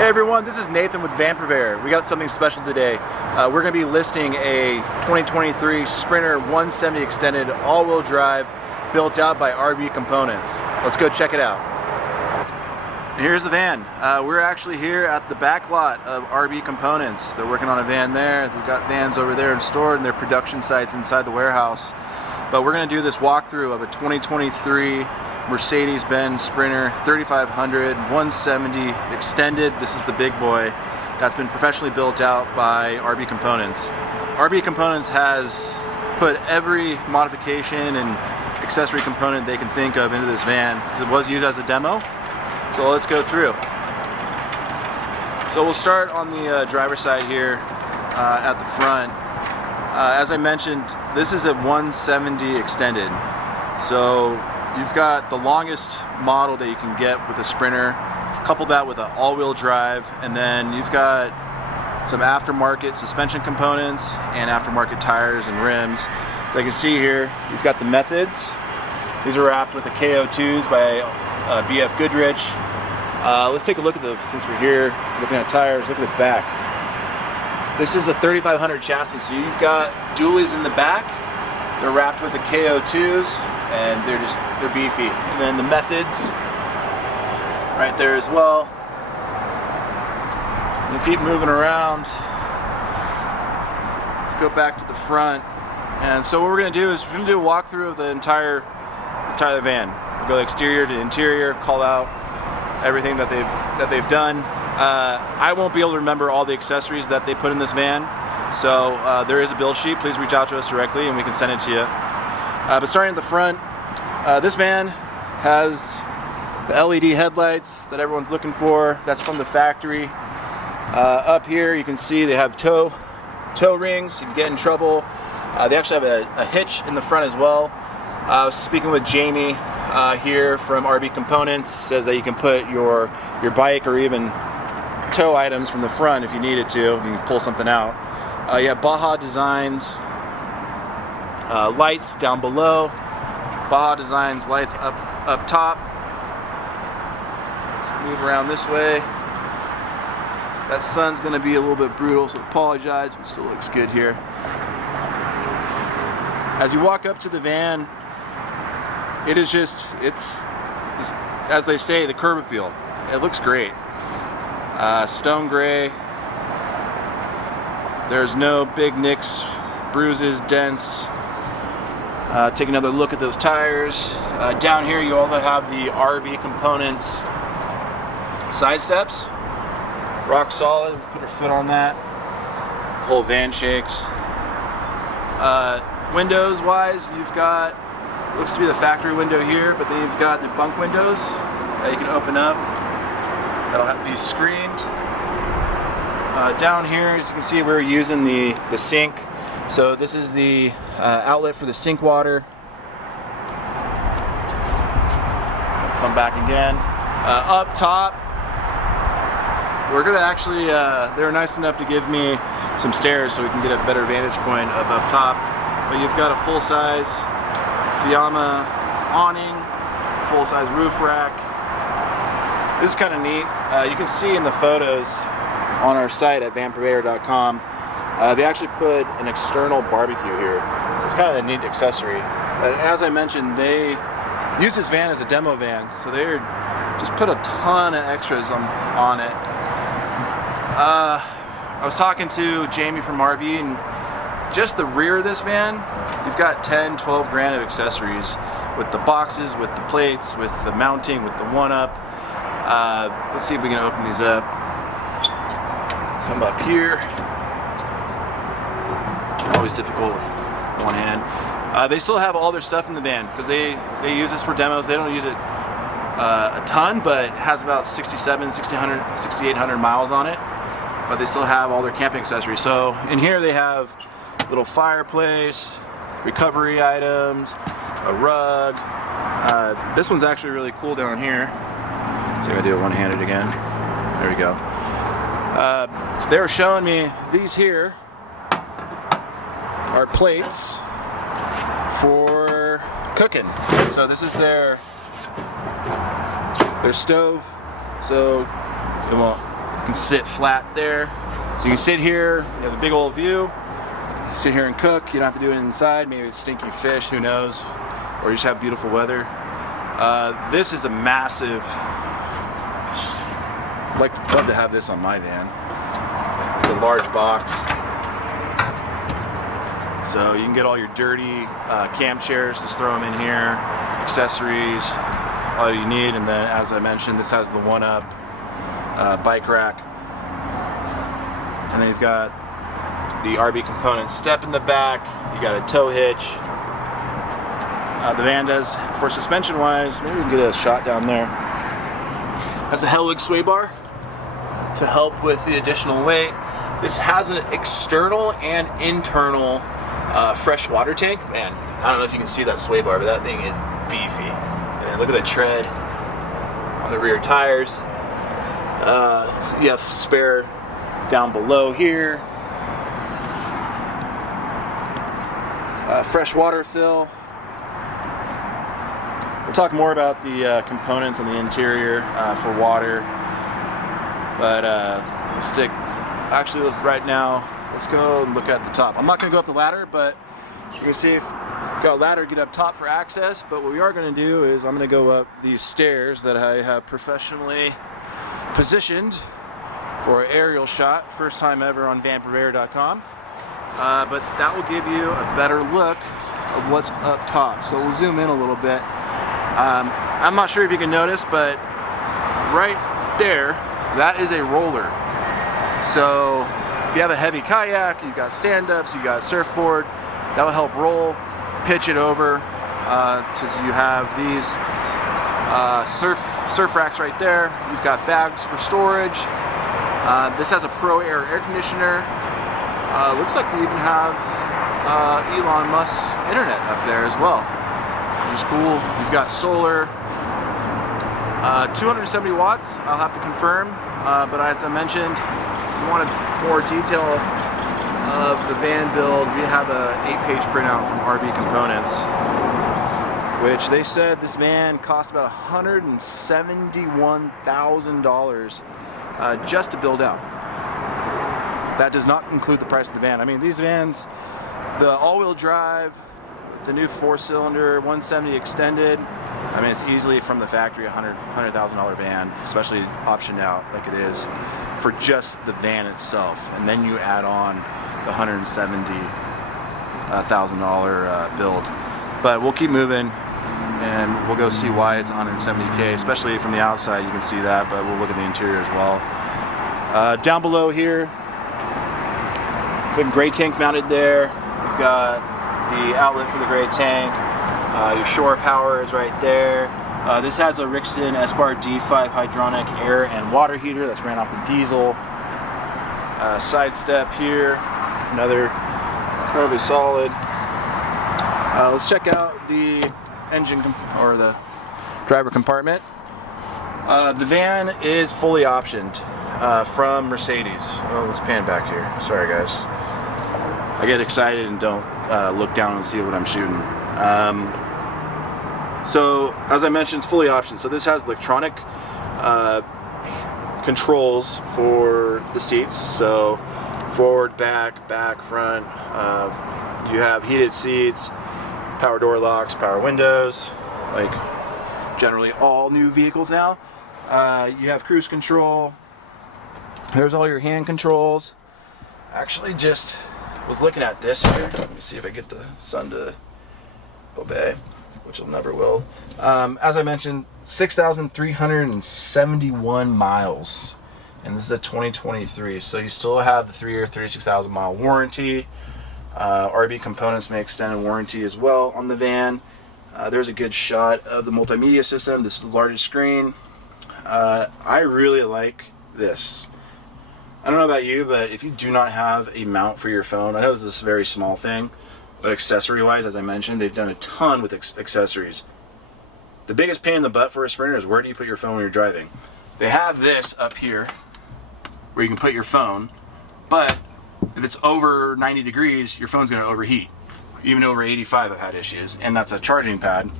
Hey everyone, this is Nathan with Van Purveyor. We got something special today. We're going to be listing a 2023 Sprinter 170 extended all-wheel drive built out by AWD Components. Let's go check it out. Here's the van. We're actually here at the back lot of AWD Components. They're working on a van there. They've got vans over there stored in their production sites inside the warehouse. But we're going to do this walkthrough of a 2023 Mercedes-Benz Sprinter 3500 170 extended. This is the big boy that's been professionally built out by AWD Components. AWD Components has put every modification and accessory component they can think of into this van because it was used as a demo. So let's go through. So we'll start on the driver's side here at the front. As I mentioned, this is a 170 extended. So you've got the longest model that you can get with a Sprinter, couple that with an all-wheel drive, and then you've got some aftermarket suspension components and aftermarket tires and rims. So you can see here, you've got the methods. These are wrapped with the KO2s by BF Goodrich. Let's take a look at those since we're here looking at tires. Look at the back. This is a 3500 chassis, so you've got dualies in the back. They're wrapped with the KO2s, and they're beefy. And then the methods right there as well. We'll keep moving around. Let's go back to the front. And so what we're going to do is we're going to do a walkthrough of the entire van. We'll go exterior to interior, call out everything that they've done. I won't be able to remember all the accessories that they put in this van, so there is a build sheet. Please reach out to us directly and we can send it to you. But starting at the front, this van has the LED headlights that everyone's looking for. That's from the factory. Up here you can see they have tow rings if you get in trouble. They actually have a hitch in the front as well. I was speaking with Jamie here from AWD Components. Says that you can put your bike or even tow items from the front if you needed to. You can pull something out. You have Baja Designs lights down below. Baja Designs lights up top. Let's move around this way. That sun's going to be a little bit brutal, so apologize, but it still looks good here. As you walk up to the van, it's as they say, the curb appeal. It looks great. Stone gray. There's no big nicks, bruises, dents. Take another look at those tires. Down here you also have the AWD Components side steps. Rock solid. Put our foot on that. The whole van shakes. Windows wise, you've got, looks to be the factory window here, but then you've got the bunk windows that you can open up. That'll have to be screened. Down here, as you can see, we're using the sink. So this is the outlet for the sink water. I'll come back again. Up top, we're gonna actually, they're nice enough to give me some stairs so we can get a better vantage point of up top. But you've got a full-size Fiamma awning, full-size roof rack. This is kind of neat. You can see in the photos on our site at vanpurveyor.com, they actually put an external barbecue here. So it's kind of a neat accessory. As I mentioned, they use this van as a demo van, so they just put a ton of extras on it. I was talking to Jamie from RB, and just the rear of this van, you've got 10, 12 grand of accessories with the boxes, with the plates, with the mounting, with the one-up. Let's see if we can open these up. Come up here. Always difficult with one hand. They still have all their stuff in the van because they use this for demos. They don't use it a ton, but it has about 6,800 miles on it. But they still have all their camping accessories. So in here they have little fireplace, recovery items, a rug. This one's actually really cool down here. So I'm gonna do it one-handed again. There we go. They were showing me these here are plates for cooking. So this is their stove. So it won't. You can sit flat there. So you can sit here, you have a big old view, sit here and cook. You don't have to do it inside, maybe it's stinky fish, who knows, or you just have beautiful weather. This is a massive, I'd love to have this on my van. It's a large box. So you can get all your dirty camp chairs, just throw them in here, accessories, all you need. And then, as I mentioned, this has the one-up bike rack. And then you've got the RB component step in the back. You got a tow hitch. The van does, for suspension wise, maybe we can get a shot down there. Has a Deluxe sway bar to help with the additional weight. This has an external and internal fresh water tank. Man, I don't know if you can see that sway bar, but that thing is beefy. And look at the tread on the rear tires. You have spare down below here. Fresh water fill. We'll talk more about the components on the interior for water, but we'll stick, actually right now, let's go and look at the top. I'm not going to go up the ladder, but you can see if we've got a ladder, get up top for access, but what we are going to do is I'm going to go up these stairs that I have professionally positioned for an aerial shot, first time ever on vanpurveyor.com, but that will give you a better look of what's up top. So we'll zoom in a little bit. I'm not sure if you can notice, but right there, that is a roller. So if you have a heavy kayak, you've got stand-ups, you've got surfboard, that will help roll, pitch it over. So you have these surf racks right there. You've got bags for storage. This has a Pro Air conditioner. Looks like they even have Elon Musk's internet up there as well, which is cool. You've got solar, 270 watts, I'll have to confirm, but as I mentioned, if you want more detail of the van build, we have a 8-page printout from RB Components, which they said this van costs about $171,000 just to build out. That does not include the price of the van. I mean, these vans, the all-wheel drive, the new 4-cylinder, 170 extended, I mean, it's easily from the factory $100,000 van, especially optioned out like it is, for just the van itself. And then you add on the $170,000 build. But we'll keep moving and we'll go see why it's $170K, especially from the outside. You can see that, but we'll look at the interior as well. Down below here, it's a gray tank mounted there. We've got the outlet for the gray tank. Your shore power is right there. This has a Rixton S-Bar D5 hydronic air and water heater that's ran off the diesel. Side step here, another incredibly solid. Let's check out the engine or the driver compartment. The van is fully optioned from Mercedes. Oh, let's pan back here. Sorry guys. I get excited and don't look down and see what I'm shooting. So as I mentioned, it's fully optioned. So this has electronic controls for the seats. So forward, back, front. You have heated seats, power door locks, power windows, like generally all new vehicles now. You have cruise control. There's all your hand controls. Actually just was looking at this here. Let me see if I get the sun to obey, which it never will. As I mentioned, 6,371 miles, and this is a 2023, so you still have the 3-year 36,000 mile warranty. RB Components may extend a warranty as well on the van. There's a good shot of the multimedia system. This is the largest screen. I really like this. I don't know about you, but if you do not have a mount for your phone, I know this is a very small thing, but accessory-wise, as I mentioned, they've done a ton with accessories. The biggest pain in the butt for a Sprinter is where do you put your phone when you're driving? They have this up here where you can put your phone, but if it's over 90 degrees, your phone's going to overheat. Even over 85, I've had issues, and that's a charging pad.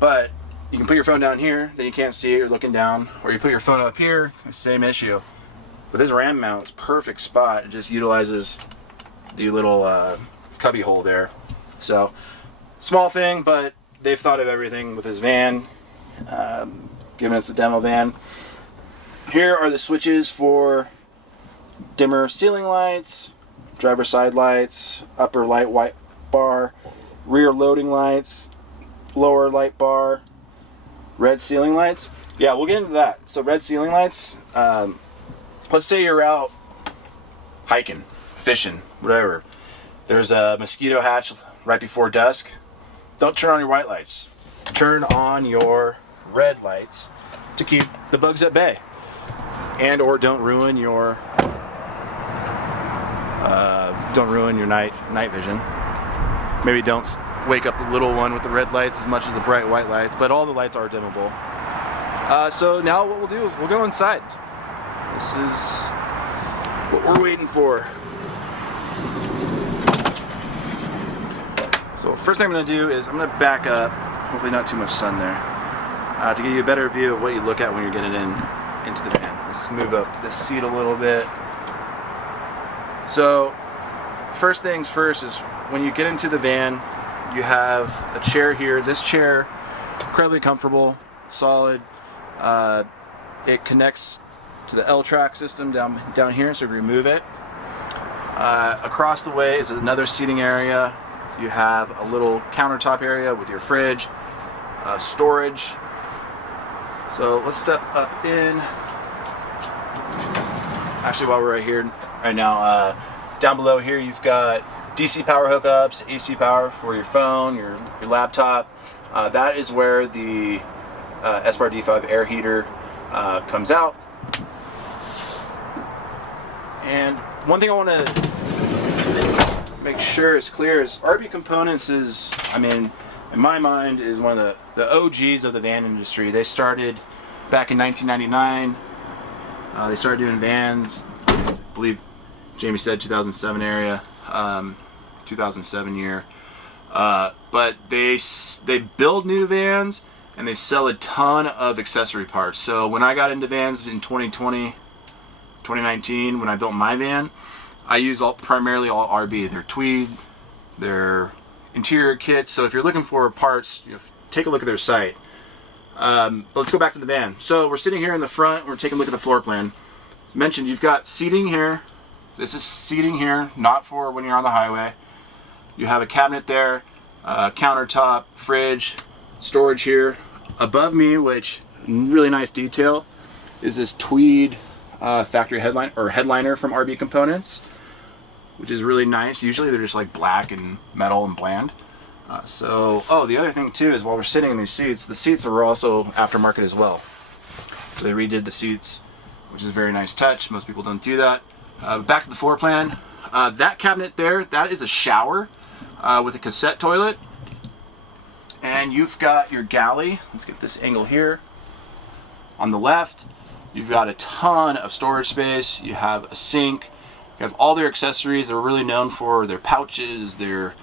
But you can put your phone down here, then you can't see it, you're looking down, or you put your phone up here, same issue. But this ram mount is perfect spot. It just utilizes the little cubby hole there. So small thing, but they've thought of everything with this van, given it's the demo van. Here are the switches for dimmer ceiling lights, driver side lights, upper light white bar, rear loading lights, lower light bar, red ceiling lights. Yeah, we'll get into that. So red ceiling lights, let's say you're out hiking, fishing, whatever. There's a mosquito hatch right before dusk. Don't turn on your white lights. Turn on your red lights to keep the bugs at bay. And or don't ruin your night vision. Maybe don't wake up the little one with the red lights as much as the bright white lights, but all the lights are dimmable. So now what we'll do is we'll go inside. This is what we're waiting for. So first thing I'm going to do is I'm going to back up, hopefully not too much sun there, to give you a better view of what you look at when you're getting into the van. Let's move up this seat a little bit. So first things first is when you get into the van, you have a chair here. This chair, incredibly comfortable, solid. It connects to the L-track system down here, so we remove it. Across the way is another seating area. You have a little countertop area with your fridge, storage. So let's step up in. Actually, while we're right here, right now, down below here you've got DC power hookups, AC power for your phone, your laptop. That is where the Espar D5 air heater comes out. And one thing I want to make sure is clear is RB Components is, I mean, in my mind, is one of the OGs of the van industry. They started back in 1999. They started doing vans, I believe Jamie said 2007 area, 2007 year. But they build new vans and they sell a ton of accessory parts. So when I got into vans in 2019, when I built my van, I use primarily all RB. They're tweed, they're interior kits. So if you're looking for parts, take a look at their site. But let's go back to the van. So we're sitting here in the front. We're taking a look at the floor plan. As mentioned, you've got seating here. This is seating here, not for when you're on the highway. You have a cabinet there, countertop, fridge, storage here. Above me, which really nice detail, is this tweed factory headliner from RB Components, which is really nice. Usually they're just like black and metal and bland. The other thing too is while we're sitting in these seats, the seats are also aftermarket as well. So they redid the seats, which is a very nice touch. Most people don't do that. Back to the floor plan. That cabinet there, that is a shower with a cassette toilet. And you've got your galley. Let's get this angle here. On the left, you've got a ton of storage space. You have a sink. You have all their accessories. They're really known for their pouches, their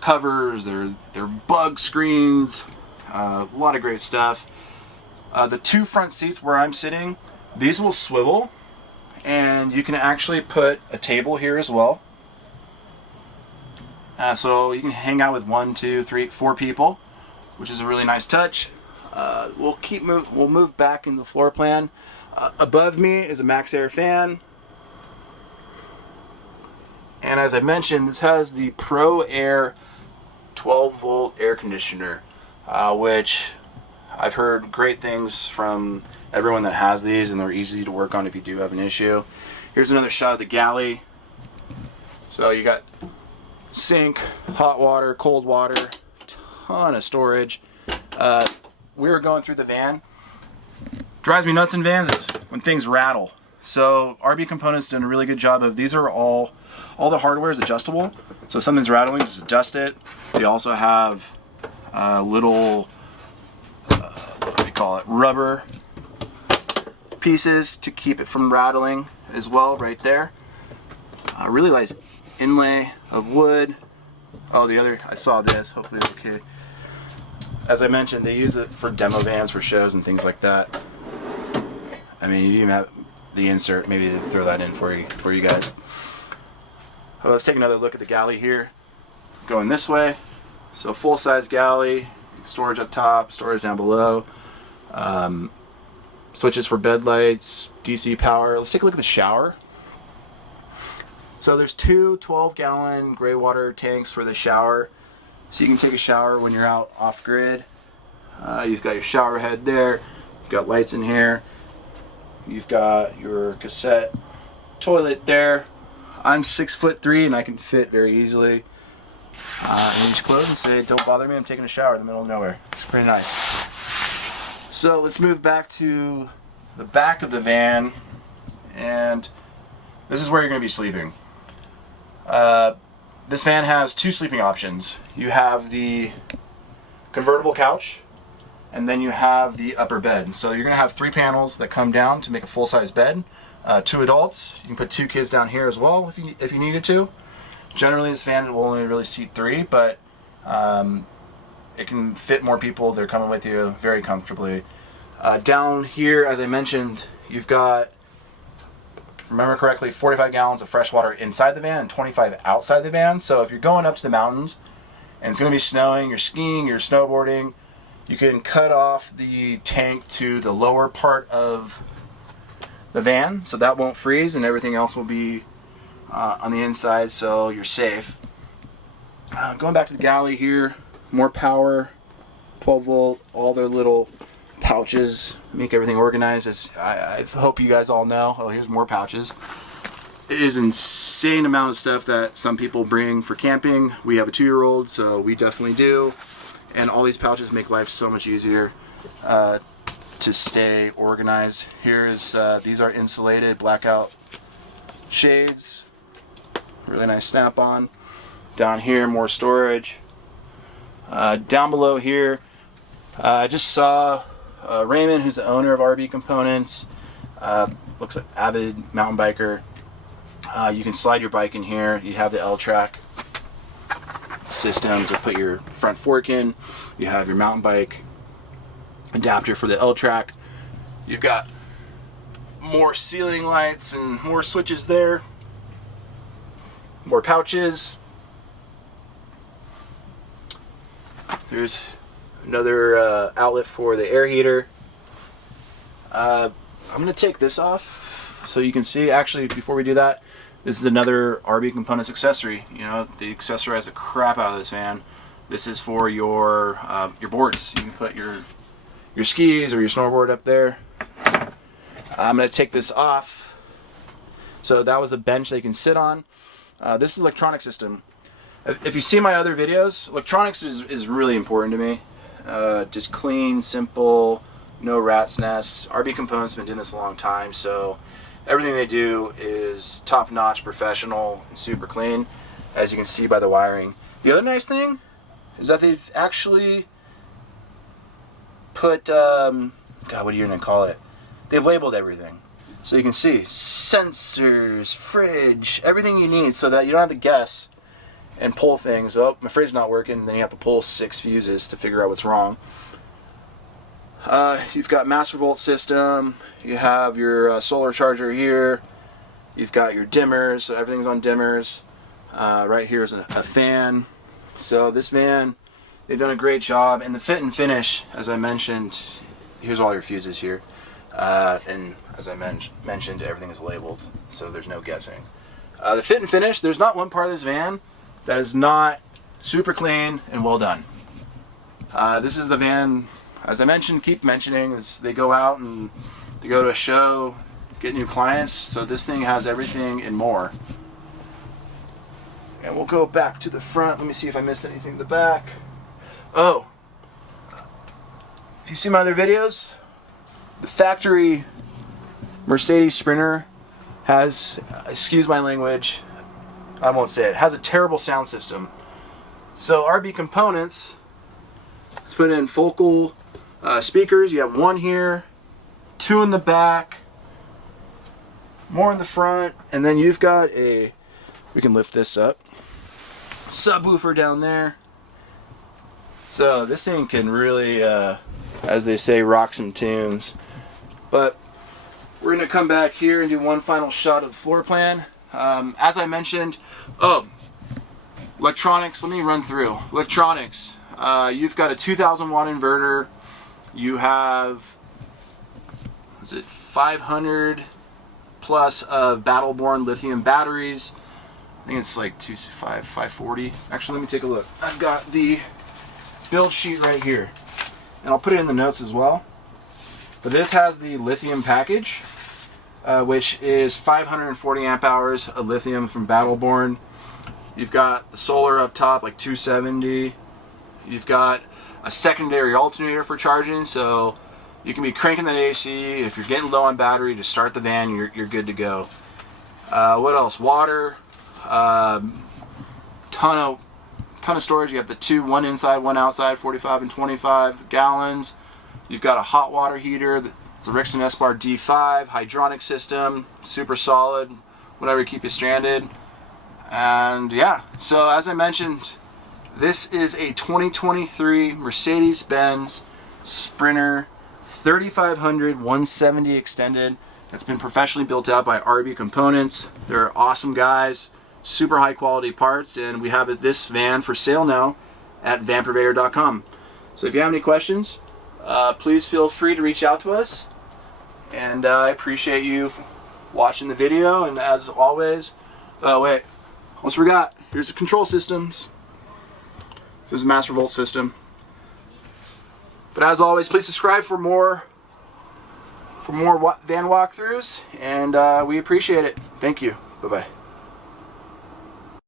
covers, their bug screens, a lot of great stuff. The two front seats where I'm sitting, these will swivel, and you can actually put a table here as well. So you can hang out with 1, 2, 3, 4 people, which is a really nice touch. We'll move back in the floor plan. Above me is a Max Air fan. And as I mentioned, this has the Pro Air 12-volt air conditioner, which I've heard great things from everyone that has these, and they're easy to work on if you do have an issue. Here's another shot of the galley. So you got sink, hot water, cold water, ton of storage. We were going through the van. Drives me nuts in vans is when things rattle. So RB Components did a really good job of, these are all the hardware is adjustable. So if something's rattling, just adjust it. They also have little, what do we call it, rubber pieces to keep it from rattling as well, right there. Really nice inlay of wood. Oh, I saw this, hopefully it's okay. As I mentioned, they use it for demo vans, for shows and things like that. I mean, you even have the insert. Maybe they throw that in for you guys. Let's take another look at the galley here. Going this way. So full-size galley, storage up top, storage down below. Switches for bed lights, DC power. Let's take a look at the shower. So there's two 12-gallon gray water tanks for the shower. So you can take a shower when you're out off-grid. You've got your shower head there. You've got lights in here. You've got your cassette toilet there. I'm 6'3" and I can fit very easily. And you just close and say, "Don't bother me, I'm taking a shower in the middle of nowhere." It's pretty nice. So let's move back to the back of the van, and this is where you're going to be sleeping. This van has two sleeping options. You have the convertible couch, and then you have the upper bed. So you're going to have 3 panels that come down to make a full-size bed. 2 adults. You can put 2 kids down here as well if you needed to. Generally, this van will only really seat 3, but it can fit more people. They're coming with you very comfortably. Down here, as I mentioned, you've got, if I remember correctly, 45 gallons of fresh water inside the van and 25 outside the van. So if you're going up to the mountains and it's going to be snowing, you're skiing, you're snowboarding, you can cut off the tank to the lower part of the van, so that won't freeze, and everything else will be on the inside, so you're safe. Going back to the galley here, more power, 12 volt, all their little pouches make everything organized. As I hope you guys all know. Oh, here's more pouches. It is an insane amount of stuff that some people bring for camping. We have a 2-year-old, so we definitely do. And all these pouches make life so much easier to stay organized. Here's these are insulated blackout shades. Really nice snap-on. Down here, more storage. Down below here, I just saw Raymond, who's the owner of RB Components. Looks like avid mountain biker. You can slide your bike in here. You have the L-track system to put your front fork in. You have your mountain bike adapter for the L-track. You've got more ceiling lights and more switches there. More pouches. There's another outlet for the air heater. I'm going to take this off so you can see. Actually, before we do that, this is another RB Components accessory. You know, they accessorize the crap out of this van. This is for your boards. You can put your skis or your snowboard up there. I'm going to take this off. So that was the bench they can sit on. This is an electronic system. If you see my other videos, electronics is really important to me. Just clean, simple, no rat's nests. RB Components have been doing this a long time, so everything they do is top-notch, professional, and super clean, as you can see by the wiring. The other nice thing is that they've actually put, God, what are you going to call it? They've labeled everything. So you can see sensors, fridge, everything you need so that you don't have to guess and pull things. Oh, my fridge not working, then you have to pull 6 fuses to figure out what's wrong. You've got master volt system, you have your solar charger here, you've got your dimmers, so everything's on dimmers. Right here is a fan. So this van, they've done a great job, and the fit and finish, as I mentioned, here's all your fuses here. And as I mentioned, everything is labeled, so there's no guessing. The fit and finish, there's not one part of this van that is not super clean and well done. This is the van, as I mentioned, keep mentioning, is they go out and they go to a show, get new clients, so this thing has everything and more. And we'll go back to the front. Let me see if I missed anything in the back. Oh, if you see my other videos, the factory Mercedes Sprinter has, excuse my language, I won't say it, has a terrible sound system. So RB Components has put in focal speakers. You have 1 here, 2 in the back, more in the front, and then you've got a, we can lift this up, subwoofer down there. So this thing can really, as they say, rock some tunes. But we're going to come back here and do one final shot of the floor plan. As I mentioned, electronics, let me run through. Electronics, you've got a 2000 watt inverter. You have, is it 500 plus of Battle-Born lithium batteries. I think it's like 540. Actually, let me take a look. I've got the build sheet right here, and I'll put it in the notes as well. But this has the lithium package, which is 540 amp hours of lithium from Battle-Born. You've got the solar up top, like 270. You've got a secondary alternator for charging, so you can be cranking that AC. If you're getting low on battery, just start the van, you're good to go. What else? Water, ton of storage. You have the two, one inside, one outside, 45 and 25 gallons. You've got a hot water heater. It's a Rixon S-Bar D5 hydronic system, super solid, whatever to keep you stranded. And yeah, so as I mentioned, this is a 2023 Mercedes-Benz Sprinter 3500 170 extended. That's been professionally built out by RB Components. They're awesome guys, super high quality parts, and we have this van for sale now at vanpurveyor.com. So if you have any questions, please feel free to reach out to us. And I appreciate you watching the video. And as always, wait, almost forgot. Here's the control systems. This is a Master Volt system. But as always, please subscribe for more van walkthroughs, and we appreciate it. Thank you. Bye-bye.